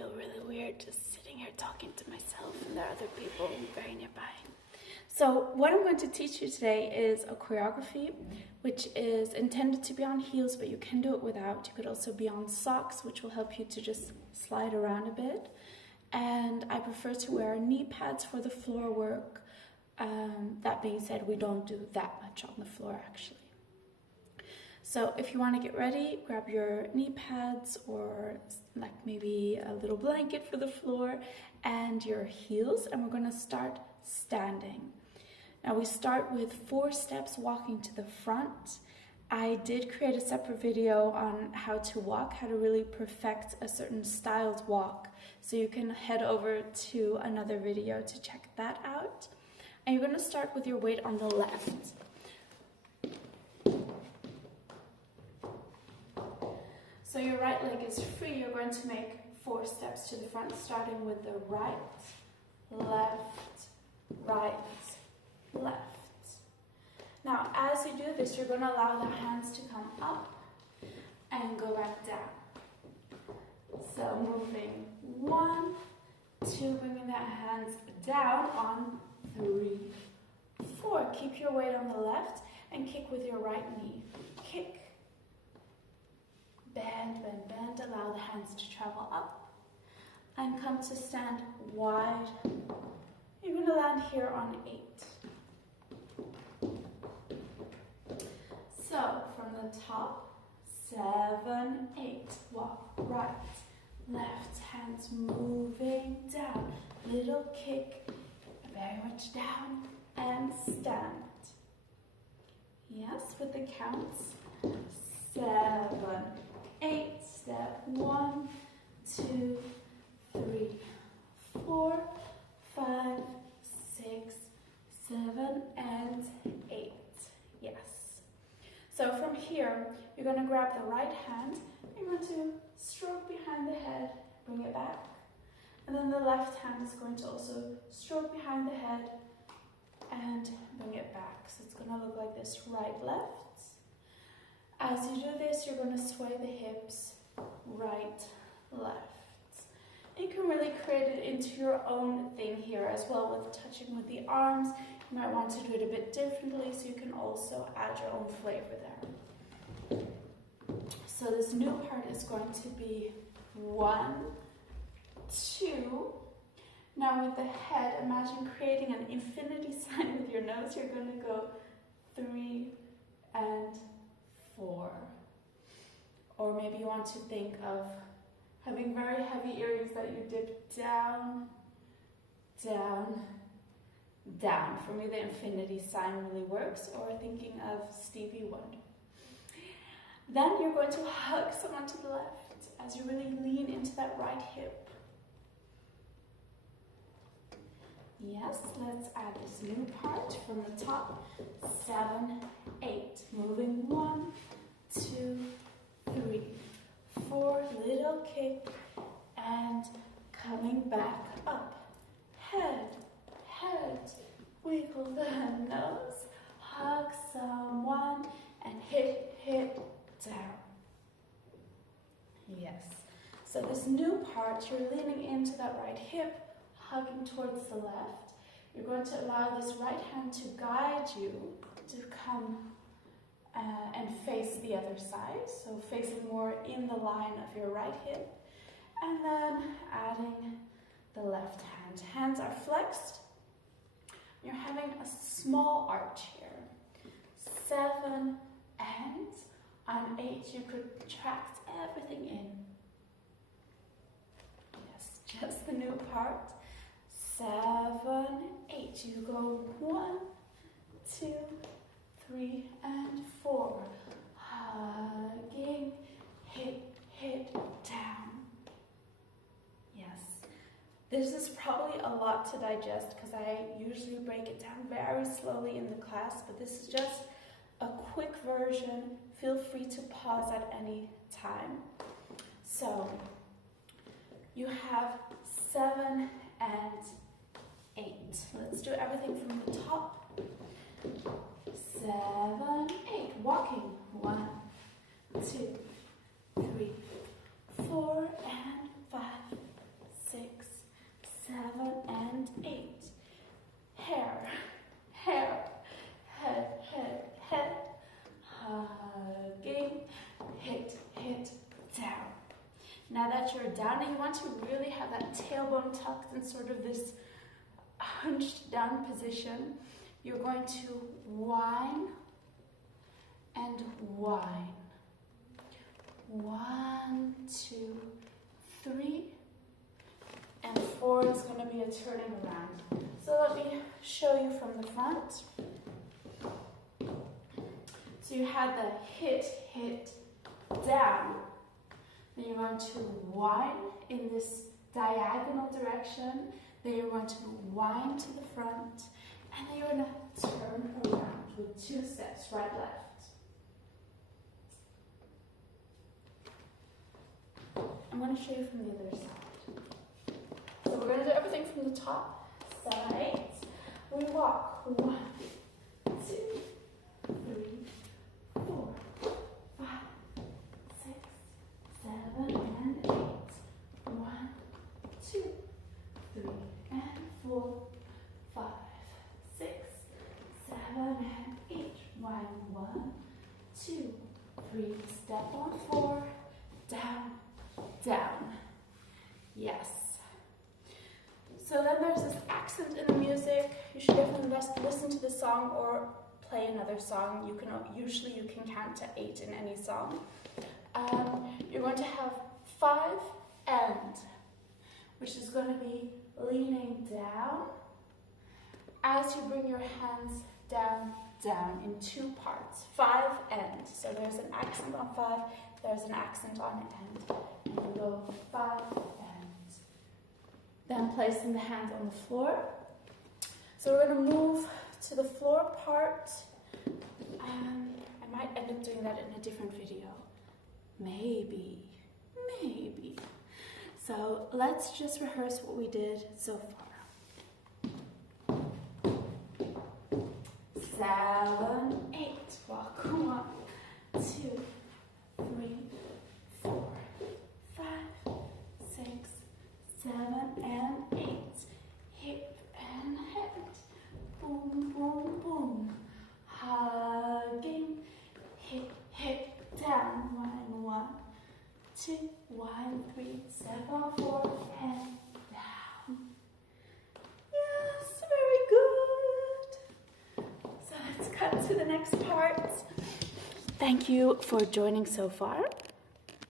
feel really weird just sitting here talking to myself, and there are other people very nearby. So what I'm going to teach you today is a choreography which is intended to be on heels, but you can do it without. You could also be on socks, which will help you to just slide around a bit. And I prefer to wear knee pads for the floor work. That being said, we don't do that much on the floor actually. So if you want to get ready, grab your knee pads or like maybe a little blanket for the floor and your heels, and we're going to start standing. Now we start with 4 steps walking to the front. I did create a separate video on how to walk, how to really perfect a certain styled walk. So you can head over to another video to check that out. And you're going to start with your weight on the left. So your right leg is free. You're going to make 4 steps to the front, starting with the right, left, right, left. Now, as you do this, you're going to allow the hands to come up and go back down. So moving 1, 2, bringing the hands down on 3, 4. Keep your weight on the left and kick with your right knee. Kick. Bend, bend, bend. Allow the hands to travel up and come to stand wide. You're going to land here on 8. So from the top, 7, 8. Walk right, left, hands moving down. Little kick, very much down, and stand. Yes, with the counts. 7, 8. Step 1, 2, 3, 4, 5, 6, 7, and 8. Yes. So from here, you're going to grab the right hand, you're going to stroke behind the head, bring it back. And then the left hand is going to also stroke behind the head and bring it back. So it's going to look like this, right, left. As you do this, you're going to sway the hips, right, left. You can really create it into your own thing here as well with touching with the arms. You might want to do it a bit differently, so you can also add your own flavor there. So this new part is going to be 1, 2. Now with the head, imagine creating an infinity sign with your nose. You're going to go 3 and 4. Or maybe you want to think of having very heavy earrings that you dip down, down, down. For me, the infinity sign really works, or thinking of Stevie Wonder. Then you're going to hug someone to the left as you really lean into that right hip. Yes, let's add this new part from the top. 7, 8. Moving 1, 2, 3, 4. Little kick and coming back up. Head, head. Wiggle the nose. Hug someone and hit, hit down. Yes. So this new part, you're leaning into that right hip, hugging towards the left. You're going to allow this right hand to guide you to come and face the other side. So facing more in the line of your right hip. And then adding the left hand. Hands are flexed. You're having a small arch here. 7 and on 8 you could contract everything in. Yes, just the new part. 7, 8. You go 1, 2, 3, and 4. Hugging, hit, hit, down. Yes. This is probably a lot to digest because I usually break it down very slowly in the class, but this is just a quick version. Feel free to pause at any time. So, you have 7 and 8. Let's do everything from the top. 7, 8. Walking. 1, 2, 3, 4, and 5, Now that you're down, and you want to really have that tailbone tucked in sort of this hunched down position, you're going to whine and whine. 1, 2, 3, and 4 is going to be a turning around. So let me show you from the front. So you had the hit, down. Then you're going to whine in this diagonal direction. Then you're going to whine to the front. And then you're going to turn around with 2 steps, right, left. I'm going to show you from the other side. So we're going to do everything from the top side. We walk 1, 2, 3, 4, 5, 6, 7, and 8. 1, 2, 3, and 4, 5, 6, 7, and 8. 1, 2, 3. Step on 4. Down, down. Yes. So then there's this accent in the music. You should definitely listen to the song or play another song. Usually you can count to 8 in any song. You're going to have 5 and, which is going to be leaning down as you bring your hands down, down in 2 parts. 5 and. So there's an accent on 5, there's an accent on end. And you go 5 and. Then placing the hands on the floor. So we're going to move to the floor part. I might end up doing that in a different video. Maybe. So let's just rehearse what we did so far. 7, 8. Walk 1, 2, 3, 4, 5, 6, 7, and 8. Hip and head. Boom, boom, boom. Hugging. Hip, down. 1, 2, 1, 3. Step on 4 and down. Yes, very good. So let's cut to the next part. Thank you for joining so far.